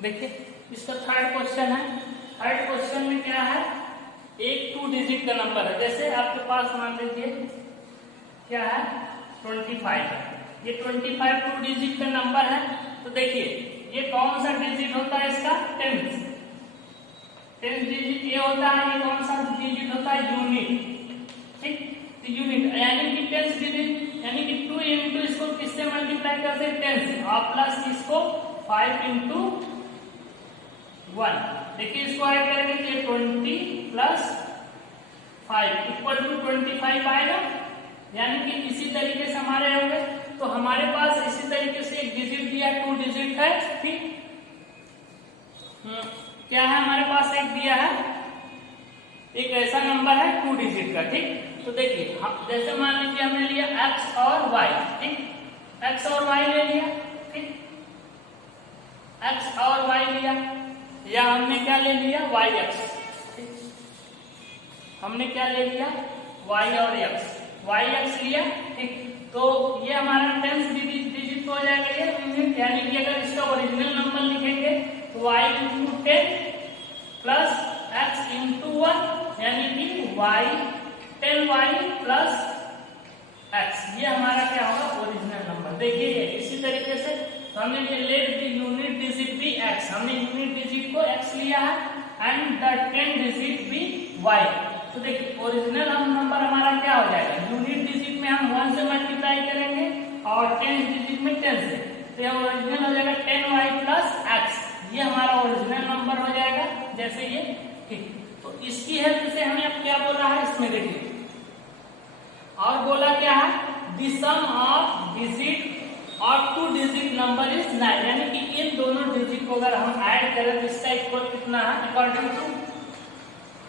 देखिए इसका third question है। थर्ड क्वेश्चन में क्या है, एक 2 डिजिट का नंबर है। जैसे आपके पास मान लीजिए क्या है 25 है, ये 25 2 डिजिट का नंबर है। तो देखिए ये कौन सा डिजिट होता है इसका, 10th डिजिट ये होता है। ये कौन सा डिजिट होता है, यूनिट। ठीक, तो यूनिट यानी कि 10th डिजिट यानी कि 2 इंटू इसको किससे मल्टीप्लाई करते हैं, 10 से, और प्लस इसको 5 इंटू 1। देखिए इसको ऐड करेंगे तो 20 प्लस 5 इक्वल टू 25 आएगा। यानी कि इसी तरीके से हमारे होंगे। तो हमारे पास इसी तरीके से एक डिजिट दिया, 2 डिजिट है। ठीक, क्या है हमारे पास, एक दिया है, एक ऐसा नंबर है 2 डिजिट का। ठीक, तो देखिए जैसे मान लीजिए हमने लिया x और y। ठीक, x और y ले लिया। ठीक, x और y लिया, या हमने क्या ले लिया, yx। ठीक, हमने क्या ले लिया, y और yx लिया। ठीक, तो ये हमारा 10th डिजिट हो जाएगा ये यूनिट। यानी कि अगर इसका ओरिजिनल नंबर लिखेंगे तो y into 10 plus x into 1 यानी कि y 10y प्लस x, ये हमारा क्या होगा, ओरिजिनल नंबर। देखिए इसी तरीके से हमने ये लेट द यूनिट डिजिट भी x, हमने यूनिट डिजिट को x लिया है एंड द 10 डिजिट भी y। तो देखिए ओरिजिनल नंबर हमारा क्या हो जाएगा, यूनिट डिजिट में हम 1 से मल्टीप्लाई करेंगे और 10 डिजिट में 10 से, तो यह ओरिजिनल हो जाएगा 10y प्लस x। ये हमारा ओरिजिनल नंबर हो जाएगा जैसे ये। ठीक, तो इसकी हेल्प से हमें अब क्या बोला है, इसमें देखिए और बोला क्या है, द सम ऑफ डिजिट और 2 डिजिट नंबर इज 9। यानी कि इन दोनों डिजिट को अगर हम ऐड करें तो इसका इक्वल कितना है, अकॉर्डिंग टू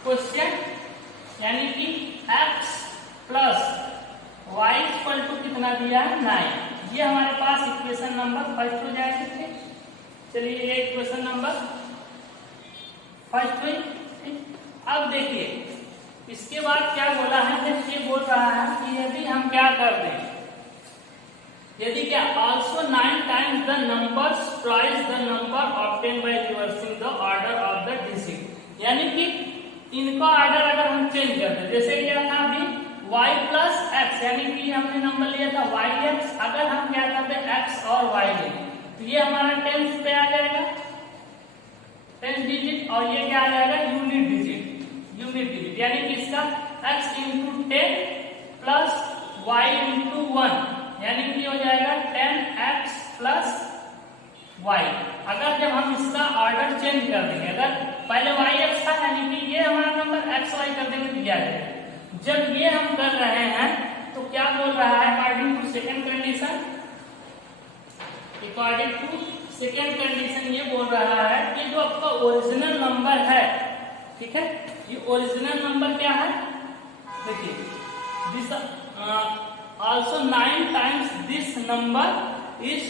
क्वेश्चन, यानी कि x plus y equal to कितना दिया है, 9। ये हमारे पास इक्वेशन नंबर फर्स्ट हो जाएगी। ठीक, चलिए ये इक्वेशन नंबर फर्स्ट हुई। अब देखिए इसके बाद क्या बोला है, जब ये बोल रहा है कि यदि हम क्या कर दें, यदि क्या also 9 times the numbers twice the number obtained by reversing the order of the digit। यानी कि इनका ऑर्डर अगर हम चेंज कर दें, जैसे क्या था अभी y प्लस x, यानी कि हमने नंबर लिया था yx, अगर हम क्या करते x और y ले तो ये हमारा 10th पे आ जाएगा, 10th डिजिट, और ये क्या आ जाएगा, यूनिट डिजिट। यानी कि इसका x into 10 plus y into 1 यानी कि हो जाएगा 10x प्लस y। अगर जब हम इसका ऑर्डर चेंज कर देंगे, अगर पहले yx था यानी कि ये हमारा नंबर xy कर देंगे तो क्या जाएगा। जब ये हम कर रहे हैं तो क्या बोल रहा है, according to second condition, according to second condition ये बोल रहा है कि जो आपका ओरिजिनल नंबर है, ठीक है, ये ओरिजिनल नंबर क्या है, देखिए this also 9 times this number is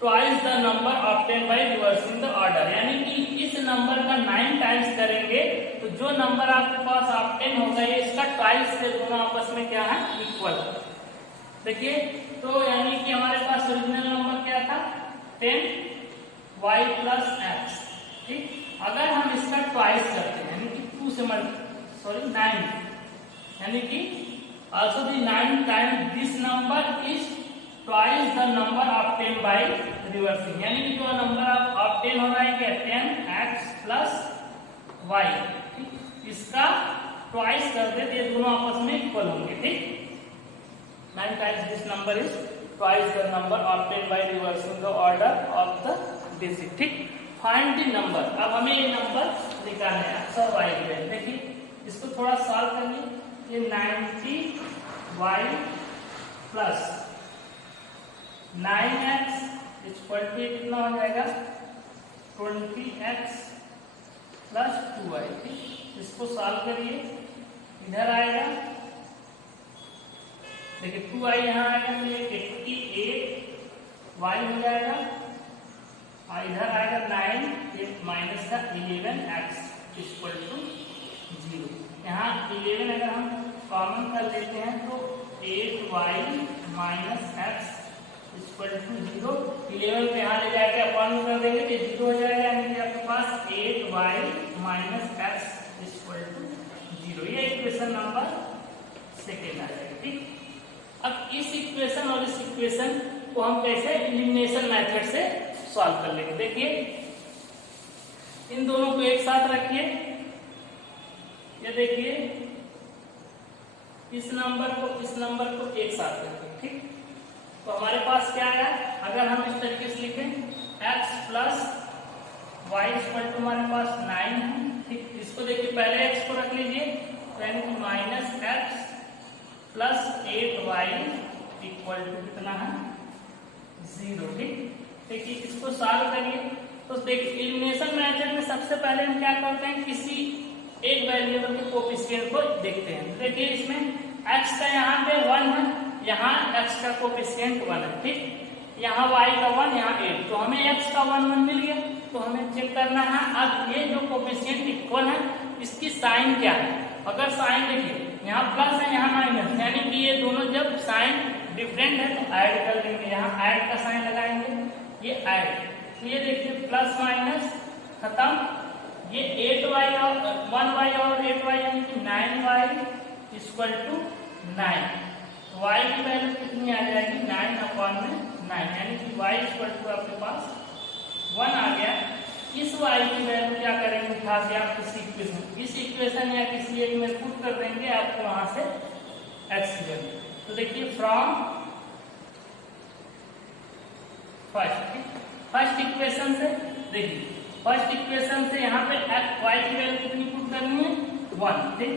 twice the number obtained by reversing the order। यानी कि इस नंबर का 9 टाइम्स करेंगे तो जो नंबर आपके पास ऑब्टेन होगा ये इसका ट्वाइस से दोनों आपस में क्या है, इक्वल। देखिए तो यानी कि हमारे पास ओरिजिनल नंबर क्या था, 10y प्लस x। ठीक, अगर हम इसका ट्वाइस करते हैं यानी कि 2 से 9, यानी कि also the 9 times this number is twice the number obtained by reversing। यानी कि जो नंबर आप ऑब्टेन हो रहा है क्या, 10x प्लस y। इसका ट्वाइस कर दे तो ये दोनों आपस में इक्वल होंगे। ठीक, 9 times this number is twice the number obtained by reversing the order of the digit। ठीक, फाइंड द नंबर। अब हमें ये नंबर निकालना है x और y के। देखिए इसको थोड़ा सॉल्व करिए। ये 90y plus 9x equal to कितना हो जाएगा, 20x प्लस 2y। ठीक, इसको सॉल्व करिए, इधर आएगा, देखिए 2y यहाँ आएगा तो ये 88y हो जाएगा, और इधर आएगा 9, ये माइनस का 11x इक्वल टू 0। यहाँ 11 अगर हम कॉमन कर लेते हैं तो 8y minus x equal to 0। 11 पे यहाँ ले जाके अपॉन कर देंगे तो 0 हो इक्वेशन नंबर सेकेंड आ जाएगा। ठीक, अब इस इक्वेशन और इस इक्वेशन को हम कैसे एलिमिनेशन मेथड से सॉल्व कर लेंगे। देखिए इन दोनों को एक साथ रखिए, ये देखिए इस नंबर को एक साथ रखिए। ठीक, तो हमारे पास क्या आया, अगर हम इस तरीके से लिखें x plus y equal to हमारे पास 9 है। ठीक, इसको देखिए पहले x को रख लीजिए, तो यानी कि minus x plus 8y equal to कितना है 0। ठीक, देखिए इसको सॉल्व करिए। तो देखिए एलिमिनेशन मेथड में सबसे पहले हम क्या करते हैं, किसी एक वेरिएबल के कोएफिशिएंट को देखते हैं। देखिए इसमें x का यहाँ पे 1 है, यहाँ x का कोएफिशिएंट 1 है। ठीक, यहाँ y का 1, यहाँ 8, तो हमें x का 1 1 मिल गया। तो हमें चेक करना है अब ये जो कोएफिशिएंट इक्वल है इसकी साइन क्या है। अगर साइन देखिए यहाँ प्लस है यहाँ माइनस, यानी कि ये दोनों जब साइन डिफरेंट है तो ऐड कर देंगे, यहाँ ऐड का साइन लगाएंगे, ये ऐड। तो ये देखिए प्लस माइनस खत्म, ये 8y और 1y और 8y यानी कि 9y इक्वल टू 9। y की वैल्यू कितनी आ जाएगी 9/9, यानी कि y इक्वल टू आपके पास 1 आ गया। इस y की वैल्यू क्या करेंगे, उठा के आप इस इक्वेशन या किसी एक में पुट कर देंगे, आपको वहां से x की वैल्यू। तो देखिए फ्रॉम फर्स्ट इक्वेशन से, देखिए फर्स्ट इक्वेशन से यहाँ पे y की वैल्यू कितनी पुट करनी है 1। ठीक,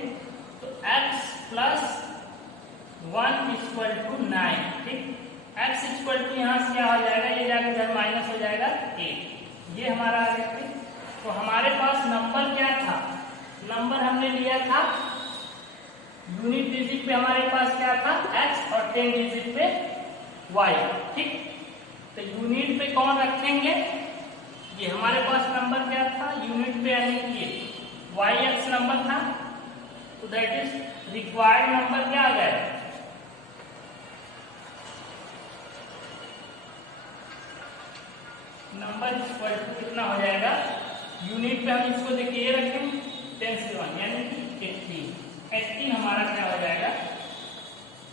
तो x प्लस 1 इक्वल टू 9। ठीक, x इक्वल टू यहाँ से क्या हो जाएगा, ये जाकर इधर माइनस हो जाएगा 8, ये हमारा आ गया। ठीक, तो हमारे पास नंबर क्या था, नंबर हमने लिया था यूनिट डिजिट पे हमारे पास क्या था x और 10 डिजिट पे y। ठीक, तो यूनिट पे कौन रखेंगे, ये हमारे पास नंबर क्या था यूनिट पे, यानी कि yx नंबर था, तो दैट इज रिक्वायर्ड नंबर क्या आ गया, नंबर इक्वल टू कितना हो जाएगा, यूनिट पे हम इसको देखिए रखें 10 से 1 यानी कि 18 हमारा क्या हो जाएगा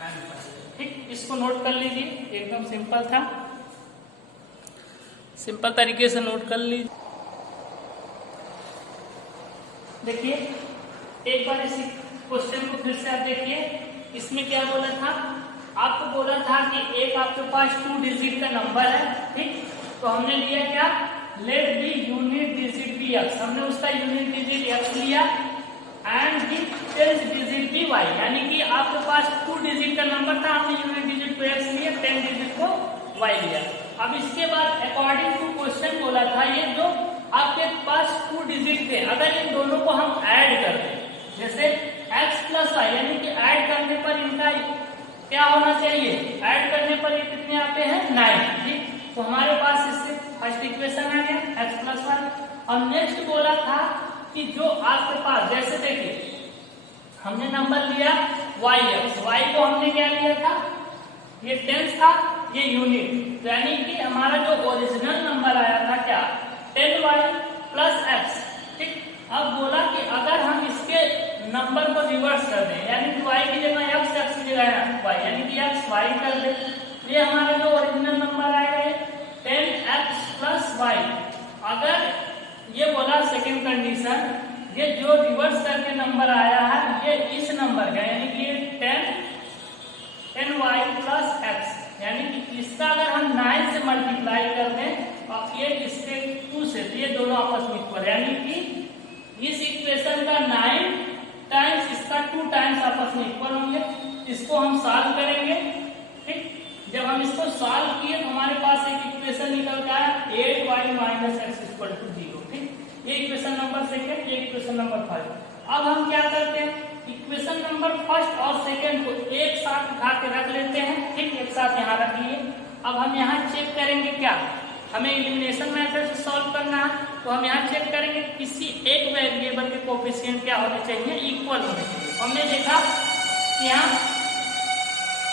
आंसर। ठीक, इसको नोट कर लीजिए, एकदम सिंपल था, सिंपल तरीके से नोट कर लीजिए। देखिए एक बार इस क्वेश्चन को फिर से आप देखिए, इसमें क्या बोला था, आपको बोला था कि एक आपके पास 2 डिजिट का नंबर है। ठीक, तो हमने लिया क्या, let the unit digit be x, हमने उसका यूनिट डिजिट x लिया and the 10 digit be y, यानी कि आपके पास 2 डिजिट का नंबर था, हमने यूनिट डिजिट को x लिया, 10 डिजिट को y लिया। अब इसके बाद अकॉर्डिंग टू क्वेश्चन बोला था, ये जो आपके पास 2 डिजिट थे, अगर इन दोनों को हम ऐड कर दें, जैसे x प्लस y, यानी कि ऐड करने पर इनका क्या होना चाहिए, ऐड करने पर ये कितने आते हैं 9। ठीक, तो हमारे पास इससे फर्स्ट इक्वेशन आ गया x प्लस वाई। और नेक्स्ट बोला था कि जो आपके पास, जैसे देखिए हमने नंबर लिया yx, y को हमने क्या लिया था, ये 10 था, ये यूनिट, यानी कि हमारा जो ओरिजिनल नंबर आया था क्या 10y प्लस x। ठीक, अब बोला कि अगर हम इसके नंबर को रिवर्स कर दें, यानी कि y की जगह x की जगह y, यानी कि x y कर दे, ये हमारा जो ओरिजिनल नंबर आएगा 10x प्लस y। अगर ये बोला सेकंड कंडीशन, ये जो रिवर्स करके नंबर आया है ये इस नंबर का, यानी कि ये 10y प्लस x, यानी कि इसका अगर हम 9 से मल्टीप्लाई कर दें और ये इसके 2 से, तो ये दोनों आपस में इक्वल, यानी कि इस इक्वेशन का 9 टाइम्स इसका 2 टाइम्स आपस में इक्वल होंगे। इसको हम सॉल्व करेंगे। ठीक, जब हम इसको सॉल्व किए तो हमारे पास एक इक्वेशन निकल के आया 8y minus x equal to 0। ठीक, ये इक्वेशन नंबर सेकेंड, ये इक्वेशन नंबर 5। अब हम क्या करते हैं, इक्वेशन नंबर फर्स्ट और सेकेंड को एक साथ उठा के रख लेते हैं। ठीक, एक साथ यहाँ रख लिए। अब हम यहाँ चेक करेंगे, क्या हमें एलिमिनेशन मेथड से सॉल्व करना है, तो हम यहाँ चेक करेंगे किसी एक वेरिएबल के कोएफिशिएंट क्या होने चाहिए, इक्वल होने चाहिए। हमने देखा कि यहाँ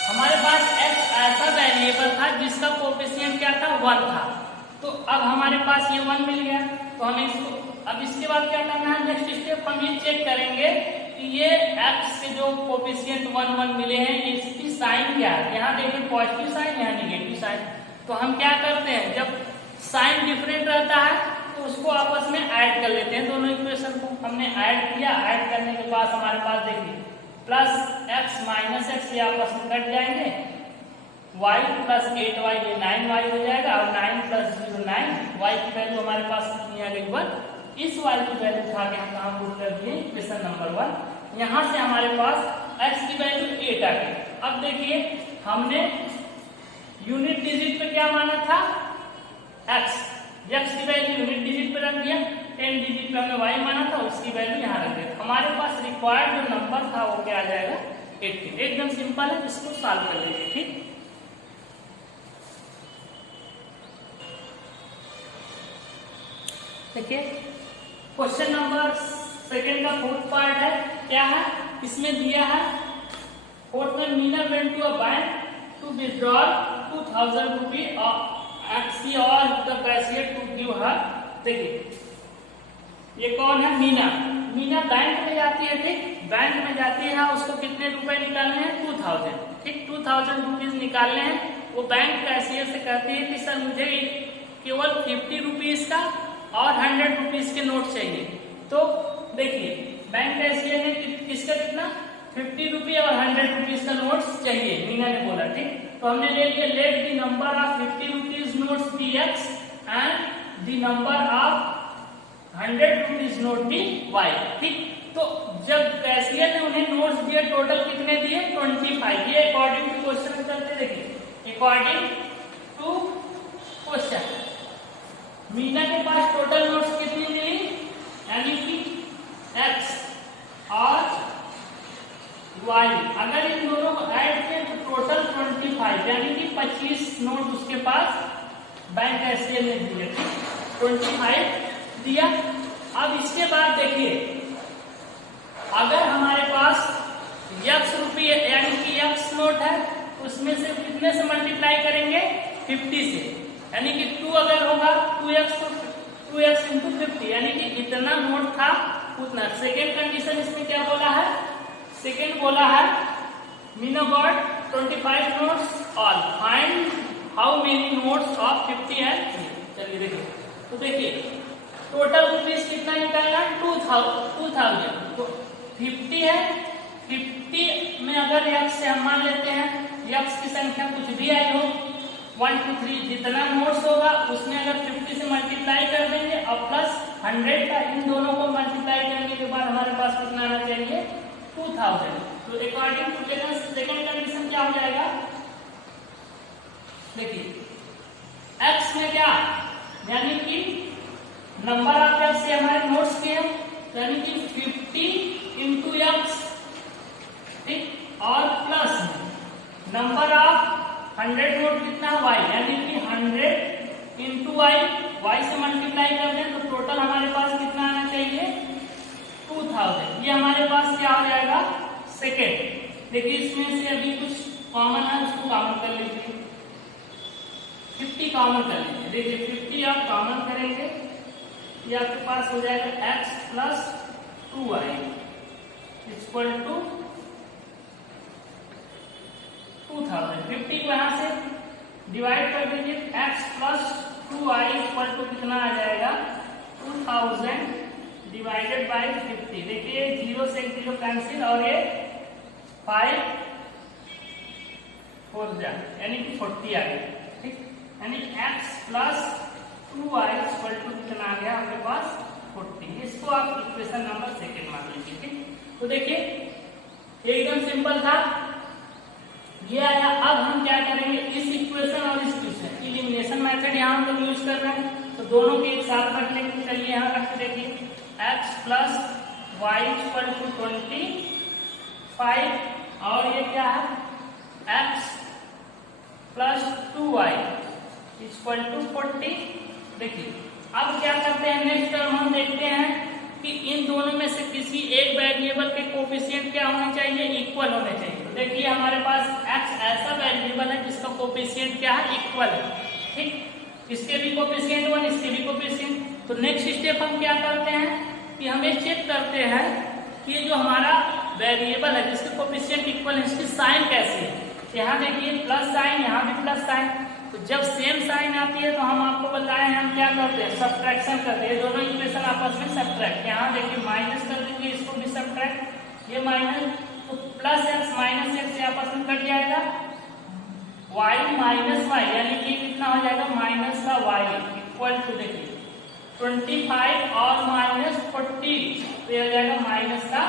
हमारे पास x ऐसा वेरिएबल था जिसका कोएफिशिएंट क्या था 1 था, तो अब हमारे पास ये 1 मिल गया। तो हमें इसको, अब इसके बाद क्या करना है, नेक्स्ट स्टेप हम ये चेक करेंगे कि ये x के जो कोफिशिएंट 1 1 मिले हैं इसकी साइन क्या है। यहाँ देखिए पॉजिटिव साइन, यहाँ निगेटिव साइन। तो हम क्या करते हैं, जब साइन डिफरेंट रहता है तो उसको आपस में ऐड कर लेते हैं दोनों इक्वेशन को। हमने ऐड किया, ऐड करने के बाद हमारे पास देखिए प्लस x माइनस x ये आपस में कट जाएंगे, y प्लस 8y ये 9y हो जाएगा, और 9 प्लस 0 9, y की वैल्यू हमारे पास कितनी आ गई 1। इस y की वैल्यू उठा के हम कहाँ पुट कर दिए, इक्वेशन नंबर 1। यहाँ से हमारे पास x की वैल्यू 8 आ गई। अब देखिए हमने यूनिट डिजिट पे क्या माना था, x की वैल्यू यूनिट डिजिट पे रख दिया, 10 डिजिट पे हमने y माना था, उसकी वैल्यू यहाँ रख दिया। हमारे पास रिक्वायर्ड जो नंबर था वो क्या आ जाएगा 18। एकदम सिंपल है, इसको सॉल्व कर लीजिए। ठीक, देखिए क्वेश्चन नंबर सेकंड का फोर्थ पार्ट है, क्या है इसमें दिया है, फोर्थ में Meena went to a bank to withdraw 2000 rupee एक्सी और the cashier to give her. देखिए ये कौन है, मीना बैंक में जाती है। ठीक, बैंक में जाती है, उसको कितने रुपए निकालने हैं 2000। ठीक, 2000 रुपीज निकालने हैं। वो बैंक कैशियर से कहती है कि सर मुझे केवल 50 रुपीज का और 100 रुपीज के नोट चाहिए। तो देखिए बैंक कैशियर ने किसका कितना 50 रुपये और 100 रुपीज का नोट्स चाहिए, मीना ने बोला। ठीक, तो हमने ले लिया let the number of 50 rupees notes be x and the number of 100 rupees note be y। ठीक, तो जब कैशियर ने उन्हें नोट्स दिए, टोटल कितने दिए 25। ये अकॉर्डिंग टू क्वेश्चन करते, देखिए अकॉर्डिंग टू क्वेश्चन मीना के पास टोटल नोट्स कितनी मिली, यानी कि x और y। अगर इन दोनों को ऐड किया तो टोटल 25, यानी कि 25 नोट उसके पास बैंक कैशियर ने दिए। 25 दिया। अब इसके बाद देखिए अगर हमारे पास x रुपये यानी कि x नोट है, उसमें से कितने से मल्टीप्लाई करेंगे 50 से, यानी कि 2 अगर होगा 2x तो 2x इंटू 50, यानी कि इतना नोट था उतना। सेकेंड कंडीशन इसमें क्या बोला है, सेकेंड बोला है Meena got 25 notes all, find how many notes of 50 and 3। चलिए देखिए, तो देखिए टोटल रुपीज कितना निकालना है 2000। तो 50 है, 50 में अगर x से हम मान लेते हैं x की संख्या कुछ भी आई हो 1 2 3, जितना नोट्स होगा उसमें अगर 50 से मल्टीप्लाई कर देंगे और प्लस 100 का इन दोनों को मल्टीप्लाई करने के बाद हमारे पास कितना आना चाहिए 2000। तो अकॉर्डिंग टू सेकंड कंडीशन क्या हो जाएगा, देखिए x में क्या, यानी कि नंबर ऑफ x से हमारे नोट्स के हैं, यानी कि 50 इंटू x। ठीक, और प्लस नंबर ऑफ 100 नोट कितना y, यानी कि 100 इंटू y से मल्टीप्लाई कर दें तो टोटल हमारे पास कितना आना चाहिए 2000। ये हमारे पास क्या हो जाएगा सेकेंड। देखिए इसमें से अभी कुछ कॉमन है, उसको कॉमन कर लीजिए, 50 कॉमन कर लीजिए। देखिए 50 आप कॉमन करेंगे, ये आपके पास हो जाएगा x plus 2y equal to 2000। 50 को यहाँ से डिवाइड कर दीजिए, x plus 2y equal to कितना आ जाएगा 2000 डिवाइडेड बाई 50। देखिए 0 से 0 कैंसिल और ये 5 4 जा, यानी कि 40 आ गया। ठीक, यानी x plus 2y equal to कितना आ गया आपके पास 40। इसको आप इक्वेशन नंबर सेकंड मान लीजिए। ठीक, तो देखिए एकदम सिंपल था, ये आया। अब हम क्या करेंगे, इस इक्वेशन और इस इक्वेशन एलिमिनेशन मेथड यहाँ हम लोग यूज कर रहे हैं, तो दोनों के एक साथ रख लेंगे। चलिए यहाँ रख के देखिए x plus y equal to 25 और ये क्या है x plus 2y equal to 40। देखिए अब क्या करते हैं, नेक्स्ट टर्म हम देखते हैं कि इन दोनों में से किसी एक वेरिएबल के कोफिशिएंट क्या होने चाहिए, इक्वल होने चाहिए। तो देखिए हमारे पास x ऐसा वेरिएबल है जिसका कोफिशिएंट क्या है, इक्वल है। ठीक, इसके भी कोफिशिएंट 1, इसके भी कोफिशिएंट। तो नेक्स्ट स्टेप हम क्या करते हैं कि हम ये चेक करते हैं कि ये जो हमारा वेरिएबल है जिसके कोफिशिएंट इक्वल है इसकी साइन कैसी है। यहाँ देखिए प्लस साइन, यहाँ भी प्लस साइन, तो जब सेम साइन आती है तो हम आपको बताए हैं हम क्या करते हैं, सब्ट्रैक्शन करते हैं, दोनों इक्वेशन आपस में सब्ट्रैक्ट। यहाँ देखिए माइनस कर देंगे, इसको भी सब्ट्रैक्ट, ये माइनस, तो प्लस एक्स माइनस एक्स आपस में कट जाएगा, y माइनस वाई यानी कि कितना हो जाएगा माइनस का y इक्वल टू देखिए 25 और माइनस 40, तो ये हो जाएगा माइनस का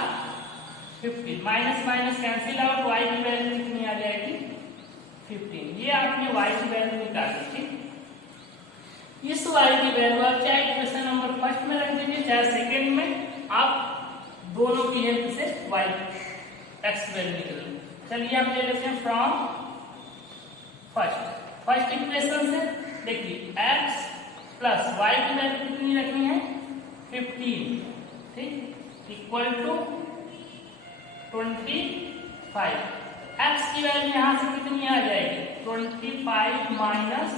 15, minus minus cancel out, y की वैल्यू कितनी आ जाएगी 15। ये आपने y की वैल्यू निकाली, ठीक। इस y की वैल्यू आप चाहे इक्वेशन नंबर फर्स्ट में रख दीजिए चाहे सेकेंड में, आप दोनों की हेल्प से y x वैल्यू निकालिए। चलिए हम ले लेते हैं फ्रॉम फर्स्ट इक्वेशन से, देखिए x प्लस y की वैल्यू कितनी रखनी है 15, ठीक, इक्वल टू 25, x की वैल्यू यहां से कितनी आ जाएगी 25 माइनस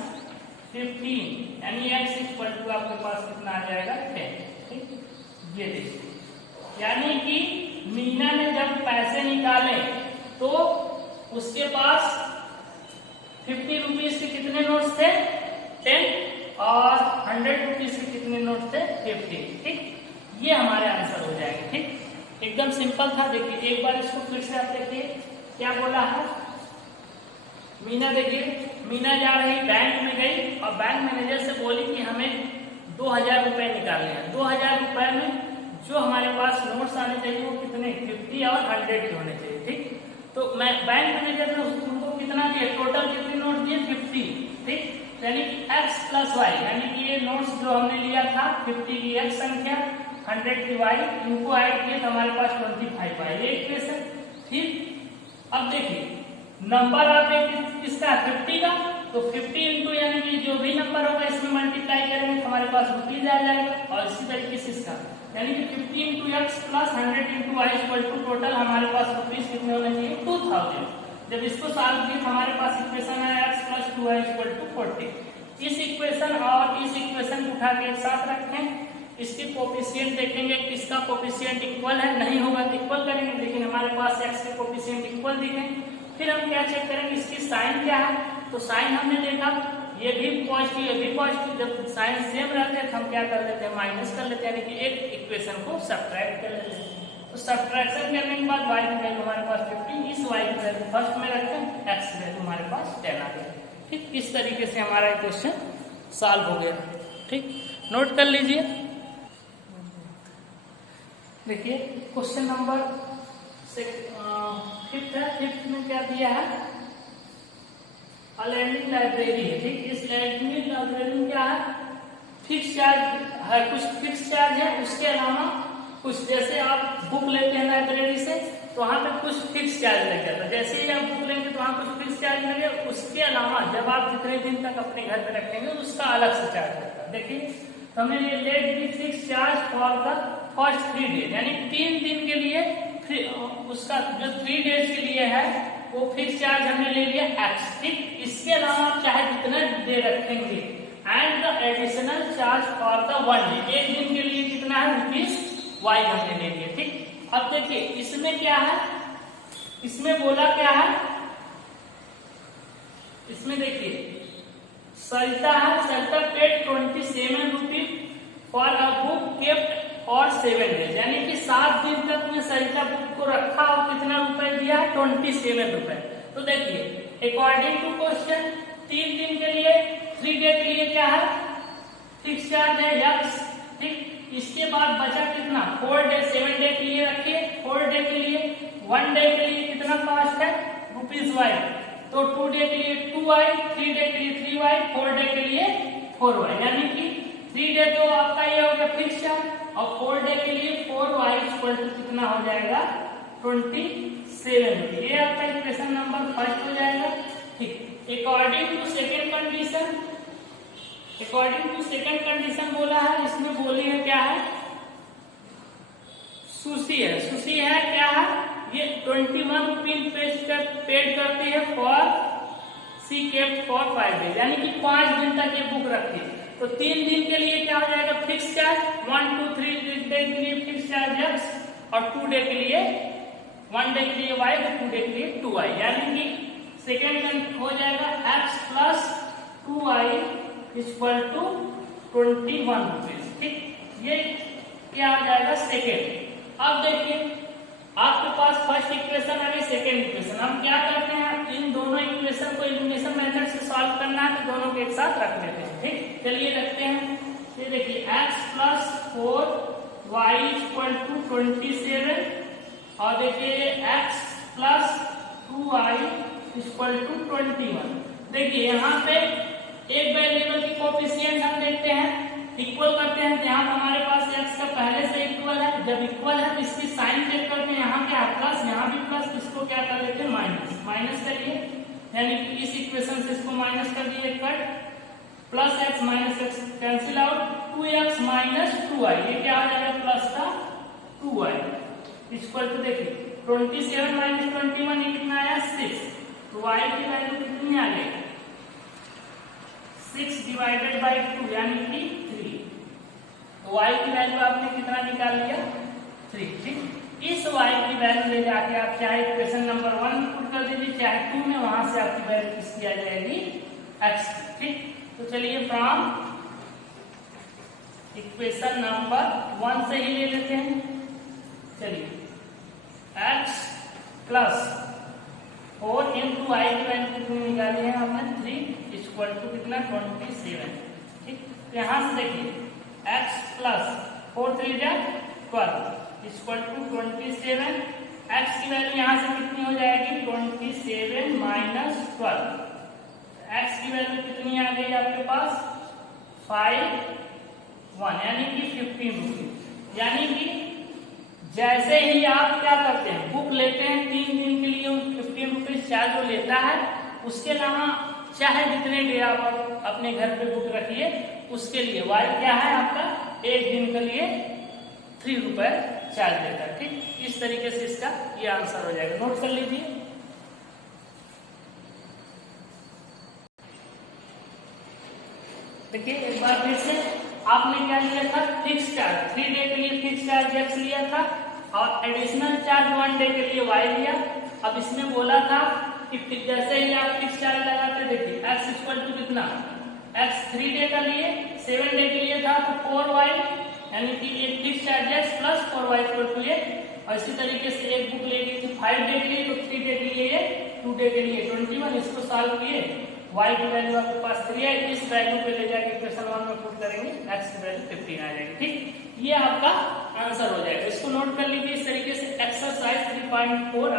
15 यानी x इक्वल टू आपके पास कितना आ जाएगा 10, ठीक। ये देखिए यानी कि मीना ने जब पैसे निकाले तो उसके पास 50 रुपीज के कितने नोट्स थे 10 और 100 रुपीज के कितने नोट्स थे 50, ठीक। ये हमारे आंसर हो जाएगा, ठीक। एकदम सिंपल था। देखिए एक बार इसको फिर से आप देखिए क्या बोला है मीना। देखिए मीना जा रही बैंक में गई और बैंक मैनेजर से बोली कि हमें 2000 रुपए निकालने हैं। 2000 रुपए में जो हमारे पास नोट्स आने चाहिए वो कितने 50 और 100 के होने चाहिए, ठीक। तो मैं बैंक मैनेजर ने उनको कितना दिया, टोटल कितने नोट दिए 50, ठीक। यानी कि x प्लस वाई यानी कि ये नोट्स जो हमने लिया था 50 की x संख्या 100 की y, इनको ऐड किए तो हमारे पास 25 आए, ये इक्वेशन, ठीक। अब देखिए नंबर आप किसका 50 का, तो 50 इंटू यानी कि जो भी नंबर होगा इसमें मल्टीप्लाई करेंगे तो हमारे पास रुपीज आ जाएगा, और इसी तरीके से इसका यानी कि 50 into x plus 100 into y equal to total हमारे पास रुपीज कितने होने चाहिए 2000। जब इसको सॉल्व किए हमारे पास इक्वेशन है x plus 2y equal to 40। इस इक्वेशन और इस इक्वेशन को उठा के एक साथ रखें, इसके कोफिशिएंट देखेंगे किसका कोफिशिएंट इक्वल है, नहीं होगा तो इक्वल करेंगे, लेकिन हमारे पास x के कोफिशिएंट इक्वल दिखे। फिर हम क्या चेक करेंगे इसकी साइन क्या है, तो साइन हमने देखा ये भी पॉजिटिव ये भी पॉजिटिव, जब साइन सेम रहते हैं तो हम क्या कर लेते हैं माइनस कर लेते हैं, यानी कि एक इक्वेशन को सब्ट्रैक्ट कर लेते हैं। तो सब्ट्रैक्शन करने के बाद y की वैल्यू हमारे पास 50, इस y की वैल्यू फर्स्ट में रखते हैं, x की वैल्यू हमारे पास 10 आ गई, ठीक। इस तरीके से हमारा क्वेश्चन सॉल्व हो गया, ठीक। नोट कर लीजिए। देखिए क्वेश्चन नंबर 5 है, 5 में क्या दिया है लर्निंग लाइब्रेरी है, ठीक। इस लर्निंग लाइब्रेरी में क्या है फिक्स चार्ज है, कुछ फिक्स चार्ज है, उसके अलावा कुछ जैसे आप बुक लेते हैं लाइब्रेरी से तो वहां पे कुछ फिक्स चार्ज लग जाता है, जैसे ही आप बुक लेंगे तो वहां कुछ फिक्स चार्ज लगे, उसके अलावा जब आप जितने दिन तक अपने घर पे रखेंगे उसका अलग से चार्ज लगता है। देखिए तो हमने ये let the fix charge for the first 3 days यानी 3 दिन के लिए, उसका जो 3 डेज के लिए है वो फिक्स चार्ज हमने ले लिया x, ठीक। इसके अलावा आप चाहे जितना देर रखेंगे and the additional charge for the 1 day, एक दिन के लिए कितना है रुपीज y हमने ले लिया, ठीक। अब देखिए इसमें क्या है, इसमें बोला क्या है, इसमें देखिए सरिता है, Sarita paid 27 rupees for a book kept और 7 डेज यानी कि 7 दिन तक में सरिता बुक को रखा और कितना रुपए दिया 27 रुपए। तो देखिए अकॉर्डिंग टू क्वेश्चन 3 दिन के लिए 3 डे के लिए क्या है फिक्स चार्ज है x, ठीक। इसके बाद बचा कितना 4 डे 7 डे के लिए रखिए, 4 डे के लिए 1 डे के लिए कितना कॉस्ट है रुपीज y, तो 2 डे के लिए 2y, 3 डे के लिए 3y, 4 डे के लिए 4y यानी कि 3 डे तो आपका ये हो गया फिक्स चार्ज और 4 डे के लिए 4y इक्वल टू कितना हो जाएगा 27। ये आपका इक्वेशन नंबर फर्स्ट हो जाएगा, ठीक। According to second condition, according to second condition बोला है, इसमें बोली है क्या है सुशी है, सुशी है क्या है ये 21 रुपीज पेड करती है for C kept for 5 days यानी कि 5 दिन तक ये बुक रखती है। तो 3 दिन के लिए क्या हो जाएगा फिक्स चार्ज 1 2 3 डे के लिए फिक्स चार्ज x और 2 डे के लिए 1 डे के लिए y तो 2 डे के लिए 2y, यानी कि सेकेंड में हो जाएगा x plus 2y equal to 21 rupees. ठीक, ये क्या आ जाएगा सेकेंड। अब देखिए आपके पास फर्स्ट इक्वेशन आ गई, सेकेंड इक्वेशन। हम क्या करते हैं, इन दोनों इक्वेशन को एलिमिनेशन मेथड से सॉल्व करना है तो दोनों को एक साथ रख लेते हैं। ठीक, चलिए रखते हैं। ये देखिए x plus 4y equal to 27 और देखिए x plus 2y equal to 21। देखिए यहाँ पे एक वेरिएबल की कोफिशिएंट हम देखते हैं, इक्वल करते हैं। यहाँ हमारे पास x का पहले से इक्वल है, जब इक्वल है तो इसकी साइन चेक करते हैं, यहाँ क्या प्लस, यहाँ भी प्लस, इसको क्या कर लेते हैं माइनस। माइनस करिए, यानी कि इस इक्वेशन से इसको माइनस कर दिए, cut, plus x minus x cancel out, 2x minus 2y, ये क्या आ जाएगा प्लस का 2y इक्वल टू देखिए 27 माइनस 21 ये कितना आया 6, तो y की वैल्यू कितनी आ गई 6 डिवाइडेड बाई 2 यानी कि 3, तो y की वैल्यू आपने कितना निकाल लिया 3। ठीक, इस y की वैल्यू ले जाके आप चाहे इक्वेशन नंबर 1 पुट कर दीजिए, चाहे 2 में, वहां से आपकी वैल्यू किसकी आ जाएगी x। ठीक, तो चलिए फ्रॉम इक्वेशन नंबर 1 से ही ले लेते हैं। चलिए x प्लस 4 इंटू y की वैल्यू कितनी निकाली है हमने 3 इक्वल टू कितना 27। ठीक, यहां से देखिए x प्लस 4 3 जा 12 इक्वल टू 27, x की वैल्यू यहां से कितनी हो जाएगी 27 माइनस 12, x की वैल्यू कितनी आ गई आपके पास 5 यानी कि 15 रुपीज। यानी कि जैसे ही आप क्या करते हैं बुक लेते हैं 3 दिन के लिए 15 रुपीज चार्ज जो लेता है, उसके अलावा चाहे जितने डे आप अपने घर पे बुक रखिए उसके लिए y क्या है आपका 1 दिन के लिए 3 रुपए चार्ज देता है। ठीक, इस तरीके से इसका ये आंसर हो जाएगा, नोट कर लीजिए। देखिए एक बार फिर से आपने क्या लिया था फिक्स चार्ज, 3 डे के लिए फिक्स चार्ज x लिया था और एडिशनल चार्ज 1 डे के लिए y लिया। अब इसमें बोला था कि जैसे ही आप फिक्स चार्ज लगाते, देखिए x इक्वल टू कितना x 3 डे का लिए 7 डे के लिए था तो 4y, यानी कि एक fix charge x plus 4y equal to 8। और इसी तरीके से एक बुक ले ली थी 5 डे के लिए तो 3 डे के लिए 2 डे के लिए 21, इसको सॉल्व किए, y की वैल्यू आपके पास 3 है, इस वैल्यू पे ले जाके इक्वेशन 1 में पुट करेंगे, x की वैल्यू 15 आ जाएगी। ठीक, ये आपका आंसर हो जाएगा, इसको नोट कर लीजिए। इस तरीके से एक्सरसाइज 3.4